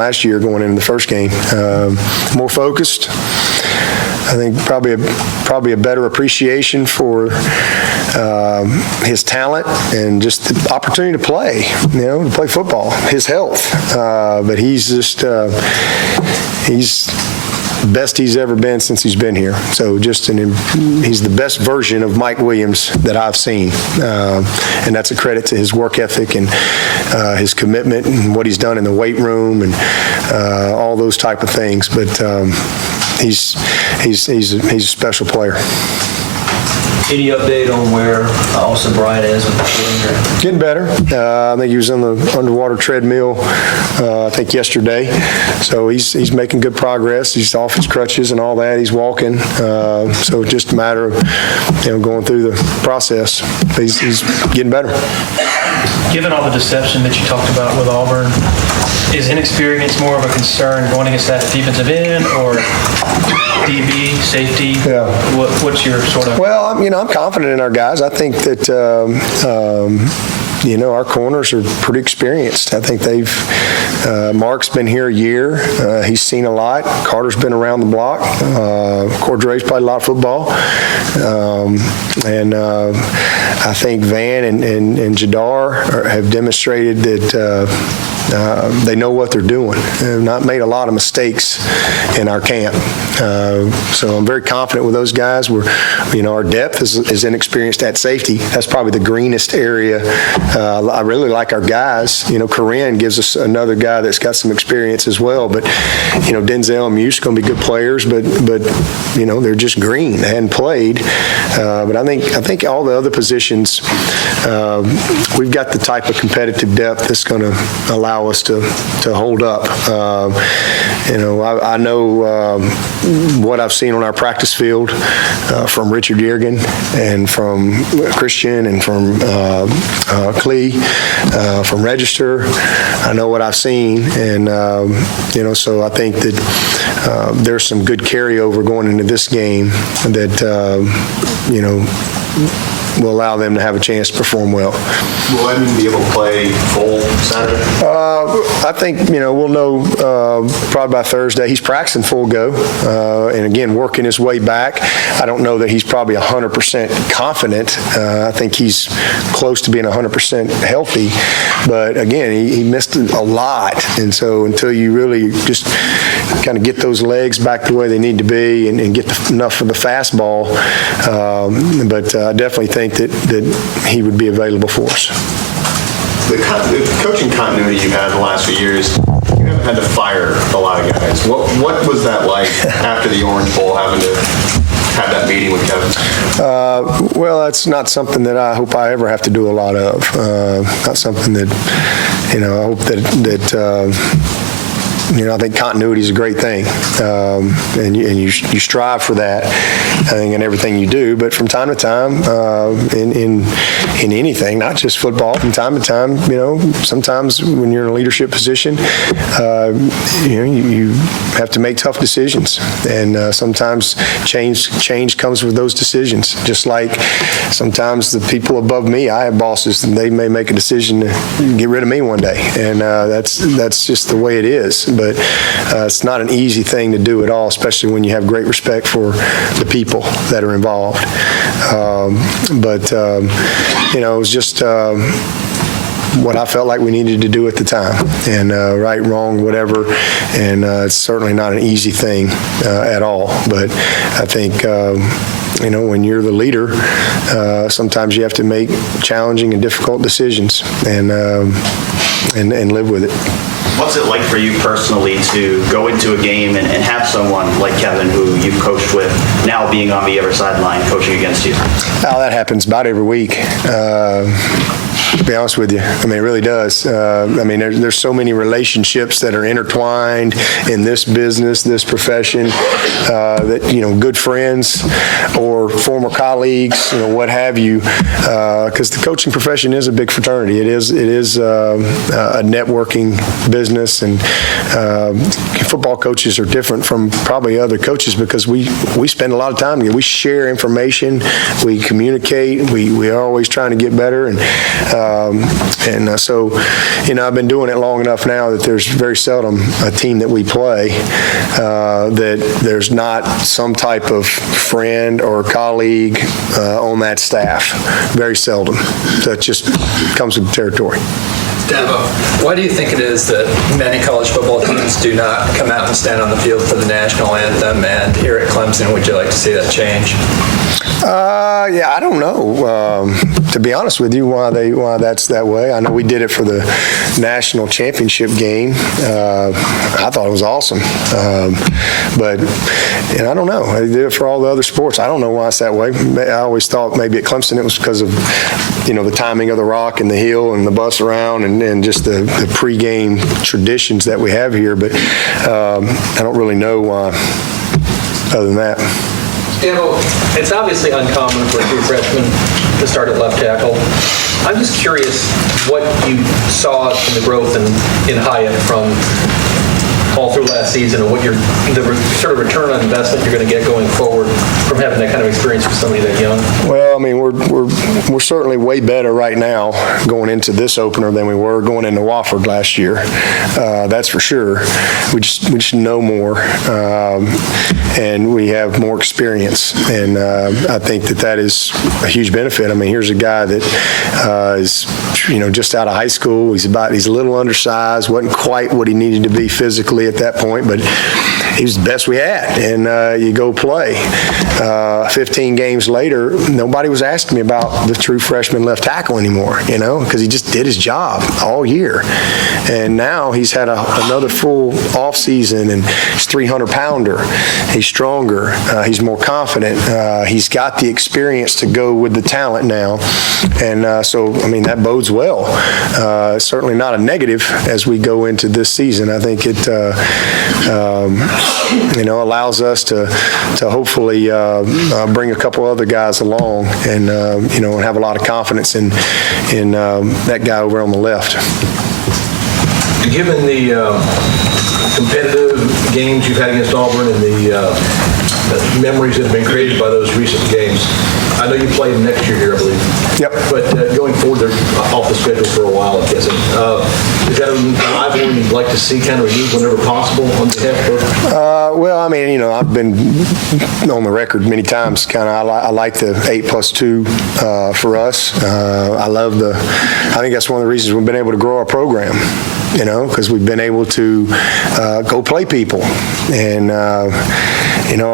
last year going into the first game. More focused. I think probably a better appreciation for his talent and just the opportunity to play, to play football, his health. But he's just he's the best he's ever been since he's been here. So he's the best version of Mike Williams that I've seen. And that's a credit to his work ethic and his commitment and what he's done in the weight room and all those type of things. But he's a special player. Any update on where Austin Bryant is with the shooting? Getting better. I think he was on the underwater treadmill, I think yesterday. So he's making good progress. He's off his crutches and all that. He's walking. So just a matter of going through the process. He's getting better. Given all the deception that you talked about with Auburn, is inexperience more of a concern going against that defensive end or DB, safety? Yeah. What's your sort of? Well, I'm confident in our guys. I think that our corners are pretty experienced. I think Mark's been here a year. He's seen a lot. Carter's been around the block. Cordre's played a lot of football. And I think Van and Jadar have demonstrated that they know what they're doing. They've not made a lot of mistakes in our camp. So I'm very confident with those guys. Our depth is inexperienced at safety. That's probably the greenest area. I really like our guys. Corinne gives us another guy that's got some experience as well. But, Denzel and Muse are going to be good players, but they're just green. They hadn't played. But I think all the other positions, we've got the type of competitive depth that's going to allow us to hold up. I know what I've seen on our practice field from Richard Yergin and from Christian and from Clee, from Register. I know what I've seen, and so I think that there's some good carryover going into this game that will allow them to have a chance to perform well. Will Edmund be able to play full Saturday? I think, we'll know probably by Thursday. He's practicing full go, and again, working his way back. I don't know that he's probably 100% confident. I think he's close to being 100% healthy, but again, he missed a lot, and so until you really just kind of get those legs back the way they need to be and get enough of the fastball, but I definitely think that he would be available for us. The coaching continuity you've had the last few years, you haven't had to fire a lot of guys. What was that like after the Orange Bowl, having to have that meeting with Kevin? Well, that's not something that I hope I ever have to do a lot of. Not something that, I hope that I think continuity is a great thing, and you strive for that, I think, in everything you do. But from time to time, in anything, not just football, from time to time, sometimes when you're in a leadership position, you have to make tough decisions, and sometimes change comes with those decisions. Just like sometimes the people above me, I have bosses, and they may make a decision to get rid of me one day, and that's just the way it is. But it's not an easy thing to do at all, especially when you have great respect for the people that are involved. It was just what I felt like we needed to do at the time, and right, wrong, whatever, and it's certainly not an easy thing at all. But I think when you're the leader, sometimes you have to make challenging and difficult decisions and live with it. What's it like for you personally to go into a game and have someone like Kevin, who you've coached with, now being on the other sideline coaching against you? Oh, that happens about every week. To be honest with you, it really does. There's so many relationships that are intertwined in this business, this profession, that good friends or former colleagues, what have you, because the coaching profession is a big fraternity. It is a networking business, and football coaches are different from probably other coaches because we spend a lot of time together. We share information, we communicate, we are always trying to get better, and So, I've been doing it long enough now that there's very seldom a team that we play that there's not some type of friend or colleague on that staff. Very seldom. That just comes with the territory. Dabo, why do you think it is that many college football teams do not come out and stand on the field for the national anthem? And here at Clemson, would you like to see that change? Yeah, I don't know. To be honest with you, why that's that way. I know we did it for the national championship game. I thought it was awesome, but I don't know. They did it for all the other sports. I don't know why it's that way. I always thought maybe at Clemson it was because of the timing of the rock and the hill and the bus around and just the pregame traditions that we have here. But I don't really know why. Other than that. It's obviously uncommon for a true freshman to start at left tackle. I'm just curious what you saw in the growth in Hyatt from all through last season, and what the sort of return on investment you're going to get going forward from having that kind of experience with somebody that young. Well, I mean, we're certainly way better right now going into this opener than we were going into Wofford last year. That's for sure. We just know more, and we have more experience, and I think that is a huge benefit. I mean, here's a guy that is just out of high school. He's a little undersized, wasn't quite what he needed to be physically at that point, but he was the best we had, and you go play. 15 games later, nobody was asking me about the true freshman left tackle anymore, because he just did his job all year. And now he's had another full off season, and he's 300-pounder. He's stronger. He's more confident. He's got the experience to go with the talent now. And so, I mean, that bodes well. Certainly not a negative as we go into this season. I think it allows us to hopefully bring a couple other guys along and have a lot of confidence in that guy over on the left. Given the competitive games you've had against Auburn and the memories that have been created by those recent games, I know you play them next year here, I believe. Yep. But going forward, they're off the schedule for a while, I'm guessing. Is that a rivalry you'd like to see kind of renewed whenever possible on behalf of? Well, I mean, I've been on the record many times. I like the 8+2 for us. I think that's one of the reasons we've been able to grow our program. Because we've been able to go play people. And, I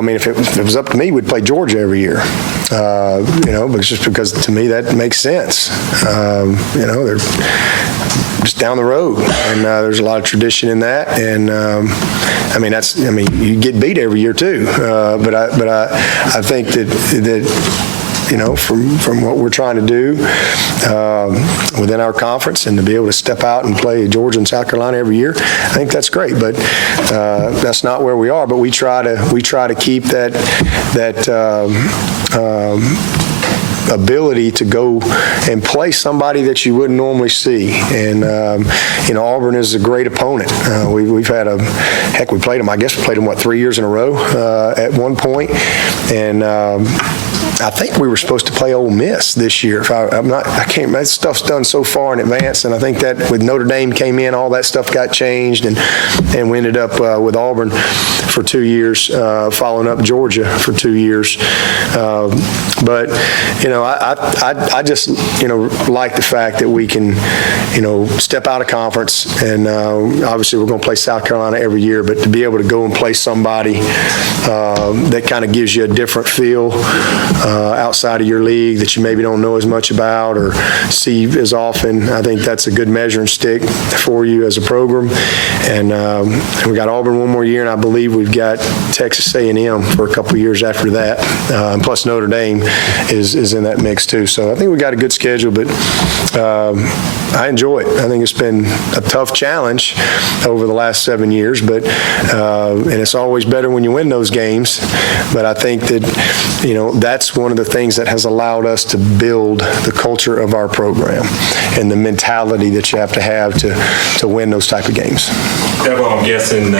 mean, if it was up to me, we'd play Georgia every year. But it's just because to me that makes sense. They're just down the road, and there's a lot of tradition in that. And you get beat every year too. But I think that from what we're trying to do within our conference, and to be able to step out and play Georgia and South Carolina every year, I think that's great. But that's not where we are. But we try to keep that ability to go and play somebody that you wouldn't normally see. And, Auburn is a great opponent. We've had we played them, I guess we played them, 3 years in a row at one point. And I think we were supposed to play Ole Miss this year. That stuff's done so far in advance, and I think that with Notre Dame came in, all that stuff got changed, and we ended up with Auburn for 2 years, following up Georgia for 2 years. But I just like the fact that we can step out of conference, and obviously we're going to play South Carolina every year, but to be able to go and play somebody that kind of gives you a different feel outside of your league that you maybe don't know as much about or see as often, I think that's a good measuring stick for you as a program. And we got Auburn one more year, and I believe we've got Texas A&M for a couple of years after that. And plus Notre Dame is in that mix too. So I think we got a good schedule, but I enjoy it. I think it's been a tough challenge over the last 7 years, but and it's always better when you win those games. But I think that that's one of the things that has allowed us to build the culture of our program and the mentality that you have to win those type of games. Dabo, I'm guessing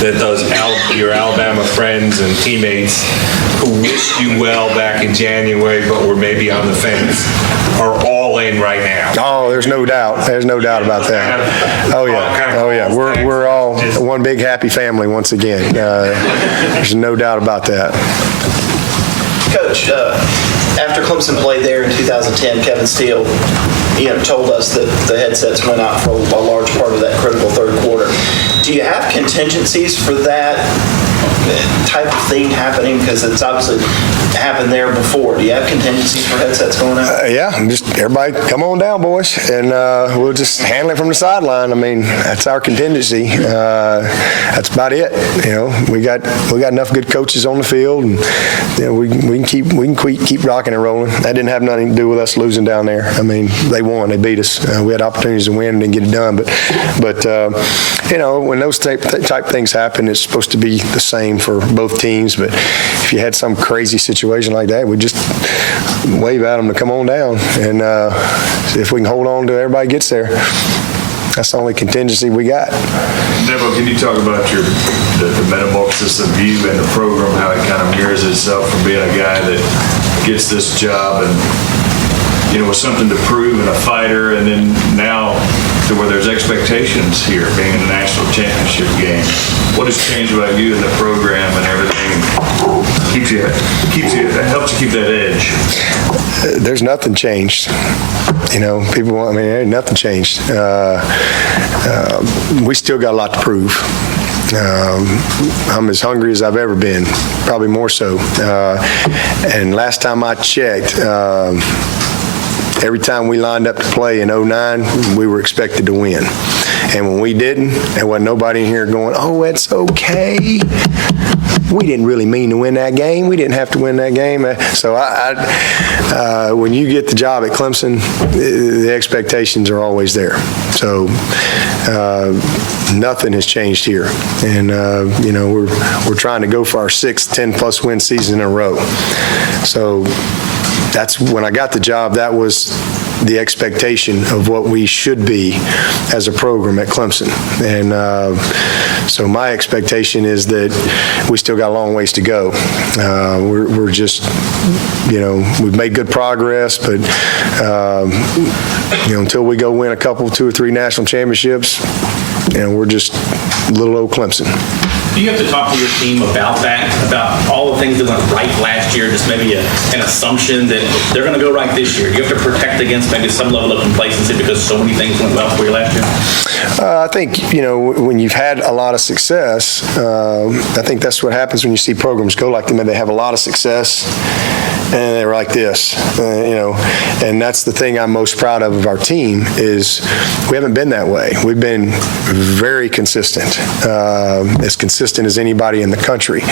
that your Alabama friends and teammates who wished you well back in January but were maybe on the fence are all in right now? Oh, there's no doubt. There's no doubt about that. Oh yeah. We're all one big happy family once again. There's no doubt about that. Coach, after Clemson played there in 2010, Kevin Steele, told us that the headsets went out for a large part of that critical third quarter. Do you have contingencies for that type of thing happening? Because it's obviously happened there before. Do you have contingencies for headsets going out? Yeah, just everybody come on down, boys, and we'll just handle it from the sideline. I mean, that's our contingency. That's about it. We got enough good coaches on the field, and we can keep rocking and rolling. That didn't have nothing to do with us losing down there. I mean, they won, they beat us. We had opportunities to win and didn't get it done. But when those type things happen, it's supposed to be the same for both teams. But if you had some crazy situation like that, we just wave at them to come on down and see if we can hold on till everybody gets there. That's the only contingency we got. Dabo, can you talk about the metamorphosis of you and the program, how it kind of mirrors itself from being a guy that gets this job and with something to prove and a fighter, and then now to where there's expectations here, being in the national championship game? What has changed about you and the program and everything? Helps you keep that edge? There's nothing changed. Ain't nothing changed. We still got a lot to prove. I'm as hungry as I've ever been, probably more so. And last time I checked, every time we lined up to play in 2009, we were expected to win. And when we didn't, there wasn't nobody in here going, oh, it's okay. We didn't really mean to win that game. We didn't have to win that game. So when you get the job at Clemson, the expectations are always there. So nothing has changed here. And, we're trying to go for our 6th 10-plus win season in a row. So that's when I got the job, that was the expectation of what we should be as a program at Clemson. And so my expectation is that we still got a long ways to go. We're just, we've made good progress, but, until we go win 2 or 3 national championships, we're just little old Clemson. Do you have to talk to your team about that, about all the things that went right last year, just maybe an assumption that they're going to go right this year? Do you have to protect against maybe some level of complacency because so many things went well for you last year? I think, when you've had a lot of success, I think that's what happens when you see programs go like that. They have a lot of success and they're like this, and that's the thing I'm most proud of our team is we haven't been that way. We've been very consistent, as consistent as anybody in the country.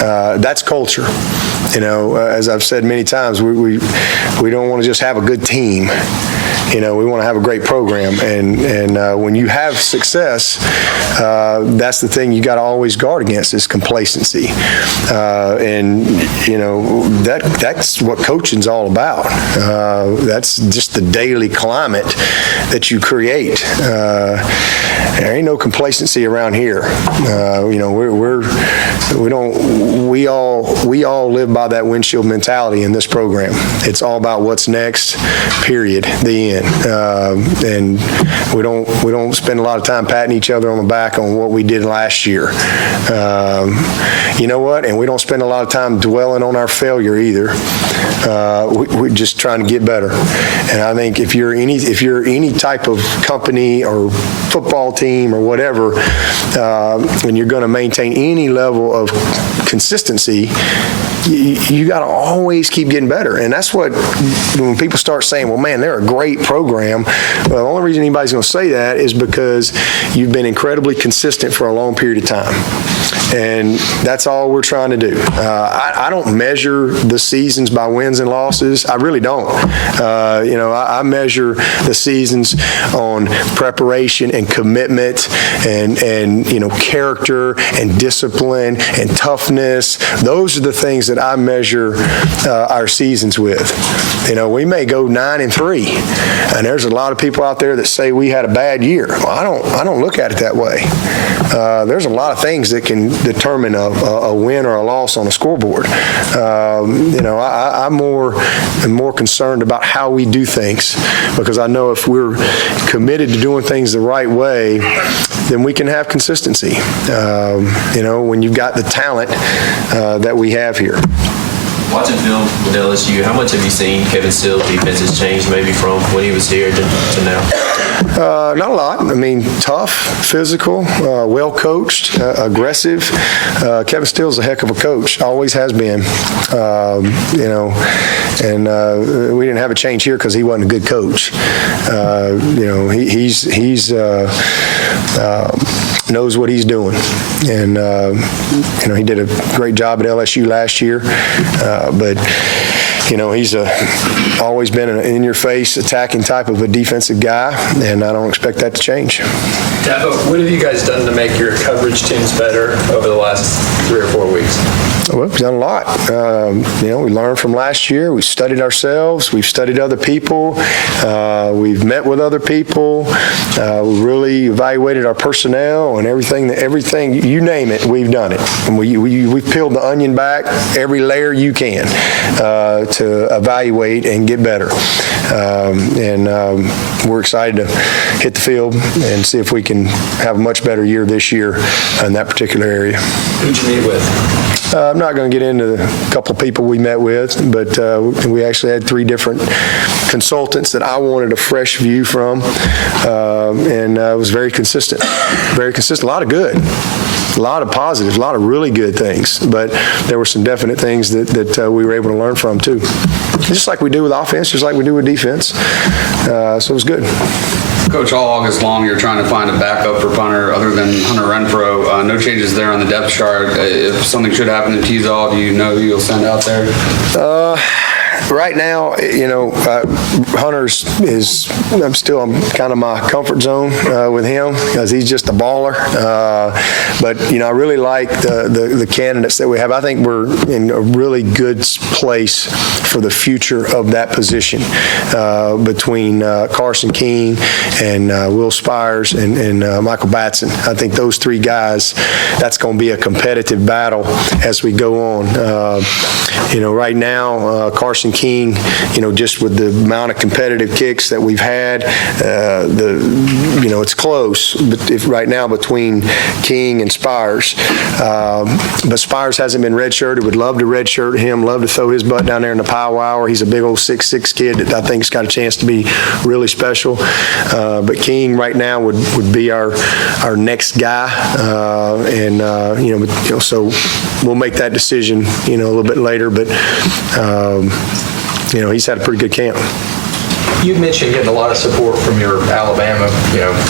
That's culture. As I've said many times, we don't want to just have a good team. We want to have a great program, and when you have success, that's the thing you got to always guard against is complacency, and that's what coaching's all about. That's just the daily climate that you create. There ain't no complacency around here. We all live by that windshield mentality in this program. It's all about what's next, period, the end. And we don't spend a lot of time patting each other on the back on what we did last year. You know what? And we don't spend a lot of time dwelling on our failure either. We're just trying to get better. And I think if you're any type of company or football team or whatever, and you're going to maintain any level of consistency, you got to always keep getting better. And that's what, when people start saying, well, man, they're a great program, well, the only reason anybody's going to say that is because you've been incredibly consistent for a long period of time. And that's all we're trying to do. I don't measure the seasons by wins and losses. I really don't. I measure the seasons on preparation and commitment and character and discipline and toughness. Those are the things that that I measure our seasons with. We may go 9-3, and there's a lot of people out there that say we had a bad year. Well, I don't look at it that way. There's a lot of things that can determine a win or a loss on a scoreboard. I'm more concerned about how we do things, because I know if we're committed to doing things the right way, then we can have consistency. When you've got the talent that we have here. Watching film with LSU, how much have you seen Kevin Steele's defense has changed maybe from when he was here to now? Not a lot. I mean, tough, physical, well coached, aggressive. Kevin Steele's a heck of a coach, always has been. And we didn't have a change here because he wasn't a good coach. He's knows what he's doing, and he did a great job at LSU last year. But he's always been an in-your-face, attacking type of a defensive guy, and I don't expect that to change. Dabo, what have you guys done to make your coverage teams better over the last 3 or 4 weeks? Well, we've done a lot. We learned from last year. We've studied ourselves. We've studied other people. We've met with other people. We really evaluated our personnel and everything. You name it, we've done it. And we've peeled the onion back every layer you can to evaluate and get better. We're excited to hit the field and see if we can have a much better year this year in that particular area. Who'd you meet with? I'm not going to get into a couple of people we met with, but we actually had 3 different consultants that I wanted a fresh view from, and it was very consistent. Very consistent. A lot of good. A lot of positives, a lot of really good things, but there were some definite things that we were able to learn from too. Just like we do with offense, just like we do with defense. So it was good. Coach, all August long, you're trying to find a backup for punter other than Hunter Renfro. No changes there on the depth chart. If something should happen to Teasdale, do you know who you'll send out there? Right now, Hunter's I'm kind of my comfort zone with him because he's just a baller. But I really like the candidates that we have. I think we're in a really good place for the future of that position between Carson King and Will Spires and Michael Batson. I think those 3 guys, that's going to be a competitive battle as we go on. Right now, Carson King, just with the amount of competitive kicks that we've had, it's close. But right now between King and Spires, but Spires hasn't been redshirted. Would love to redshirt him. Love to throw his butt down there in the power. He's a big old 6'6" kid that I think's got a chance to be really special. But King right now would be our next guy, so we'll make that decision a little bit later. But he's had a pretty good camp. You mentioned getting a lot of support from your Alabama,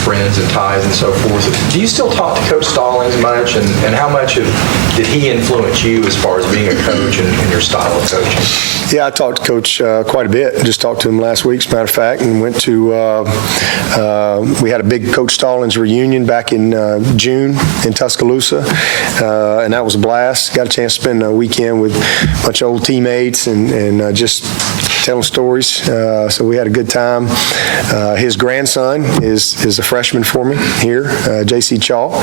friends and ties and so forth. Do you still talk to Coach Stallings much, and how much did he influence you as far as being a coach and your style of coaching? Yeah, I talked to Coach quite a bit. Just talked to him last week, as a matter of fact, and went to, we had a big Coach Stallings reunion back in June in Tuscaloosa, and that was a blast. Got a chance to spend a weekend with a bunch of old teammates and just telling stories. So we had a good time. His grandson is a freshman for me here, J.C. Chalk.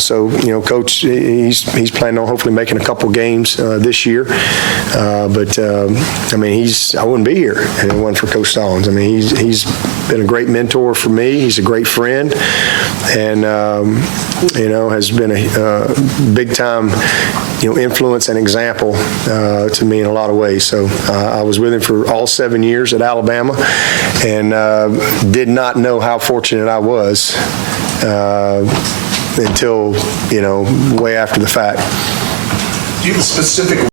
So Coach, he's planning on hopefully making a couple games this year. But I wouldn't be here if it wasn't for Coach Stallings. He's been a great mentor for me. He's a great friend, and has been a big time influence and example to me in a lot of ways. So I was with him for all 7 years at Alabama, and did not know how fortunate I was until way after the fact. Do you have a specific